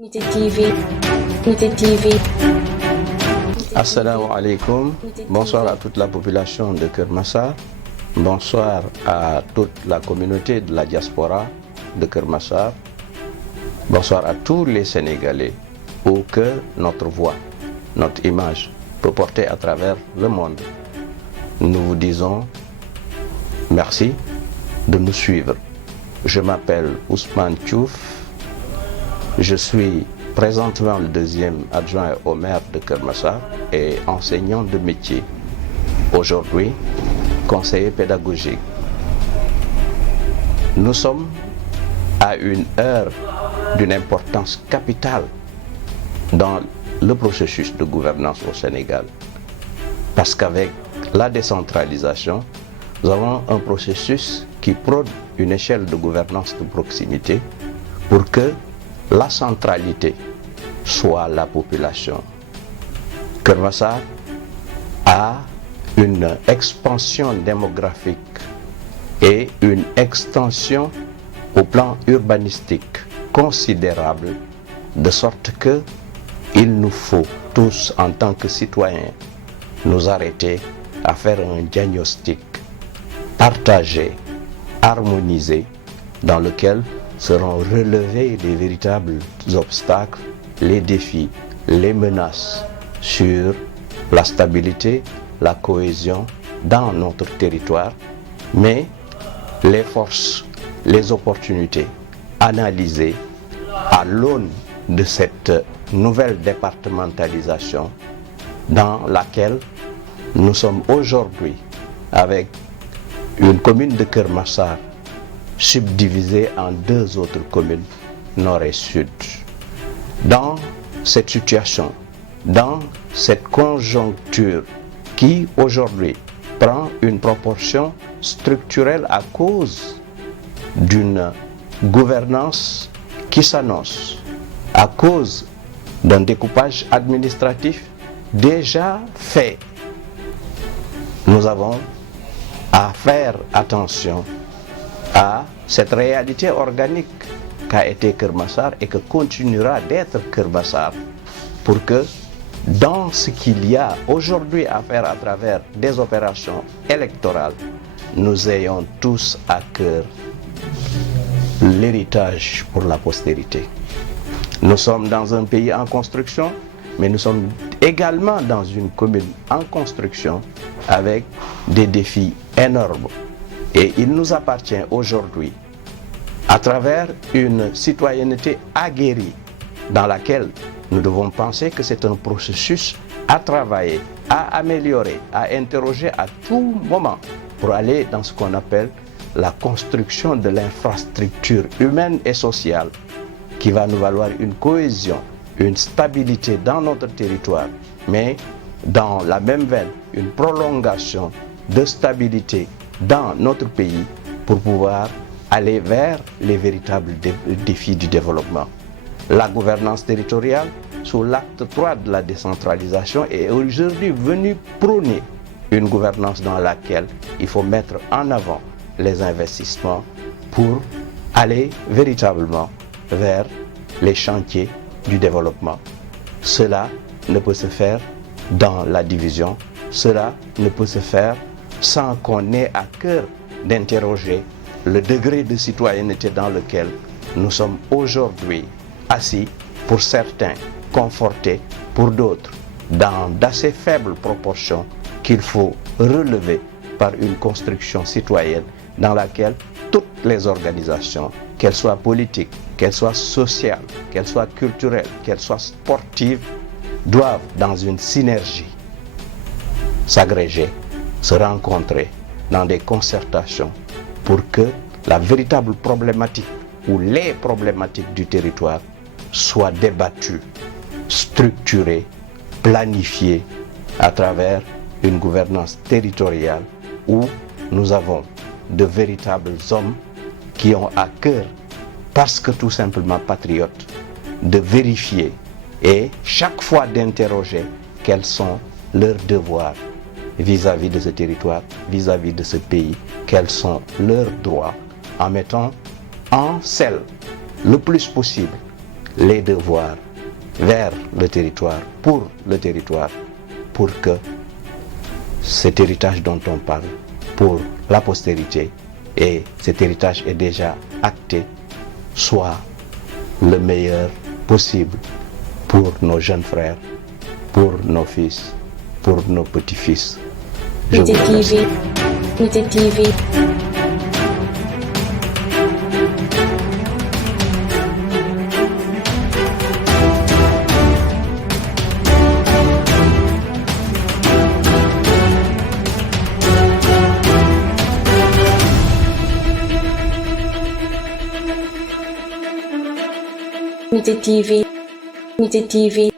Unité TV, Unité TV. Assalamu alaikum. Bonsoir à toute la population de Keur Massar. Bonsoir à toute la communauté de la diaspora de Keur Massar. Bonsoir à tous les Sénégalais où que notre voix, notre image peut porter à travers le monde. Nous vous disons merci de nous suivre. Je m'appelle Ousmane Diouf. Je suis présentement le deuxième adjoint au maire de Keur Massar et enseignant de métier. Aujourd'hui, conseiller pédagogique. Nous sommes à une heure d'une importance capitale dans le processus de gouvernance au Sénégal. Parce qu'avec la décentralisation, nous avons un processus qui prône une échelle de gouvernance de proximité pour que la centralité soit la population. Keur Massar a une expansion démographique et une extension au plan urbanistique considérable, de sorte que il nous faut tous, en tant que citoyens, nous arrêter à faire un diagnostic partagé, harmonisé, dans lequel seront relevés les véritables obstacles, les défis, les menaces sur la stabilité, la cohésion dans notre territoire, mais les forces, les opportunités analysées à l'aune de cette nouvelle départementalisation dans laquelle nous sommes aujourd'hui avec une commune de Keur Massar subdivisée en deux autres communes, nord et sud. Dans cette situation, dans cette conjoncture qui aujourd'hui prend une proportion structurelle à cause d'une gouvernance qui s'annonce, à cause d'un découpage administratif déjà fait, nous avons à faire attention à cette réalité organique qu'a été Keur Massar et que continuera d'être Keur Massar, pour que dans ce qu'il y a aujourd'hui à faire à travers des opérations électorales, nous ayons tous à cœur l'héritage pour la postérité. Nous sommes dans un pays en construction, mais nous sommes également dans une commune en construction avec des défis énormes. Et il nous appartient aujourd'hui, à travers une citoyenneté aguerrie, dans laquelle nous devons penser que c'est un processus à travailler, à améliorer, à interroger à tout moment pour aller dans ce qu'on appelle la construction de l'infrastructure humaine et sociale qui va nous valoir une cohésion, une stabilité dans notre territoire, mais dans la même veine, une prolongation de stabilité dans notre pays pour pouvoir aller vers les véritables défis du développement. La gouvernance territoriale, sous l'acte 3 de la décentralisation, est aujourd'hui venue prôner une gouvernance dans laquelle il faut mettre en avant les investissements pour aller véritablement vers les chantiers du développement. Cela ne peut se faire dans la division, cela ne peut se faire sans qu'on ait à cœur d'interroger le degré de citoyenneté dans lequel nous sommes aujourd'hui assis, pour certains confortés, pour d'autres dans d'assez faibles proportions qu'il faut relever par une construction citoyenne dans laquelle toutes les organisations, qu'elles soient politiques, qu'elles soient sociales, qu'elles soient culturelles, qu'elles soient sportives, doivent dans une synergie s'agréger, se rencontrer dans des concertations pour que la véritable problématique ou les problématiques du territoire soient débattues, structurées, planifiées à travers une gouvernance territoriale où nous avons de véritables hommes qui ont à cœur, parce que tout simplement patriotes, de vérifier et chaque fois d'interroger quels sont leurs devoirs vis-à-vis de ce territoire, vis-à-vis de ce pays, quels sont leurs droits, en mettant en selle le plus possible les devoirs vers le territoire, pour que cet héritage dont on parle, pour la postérité, et cet héritage est déjà acté, soit le meilleur possible pour nos jeunes frères, pour nos fils, pour nos petits-fils. Unité TV. Unité TV. Unité TV. Unité TV.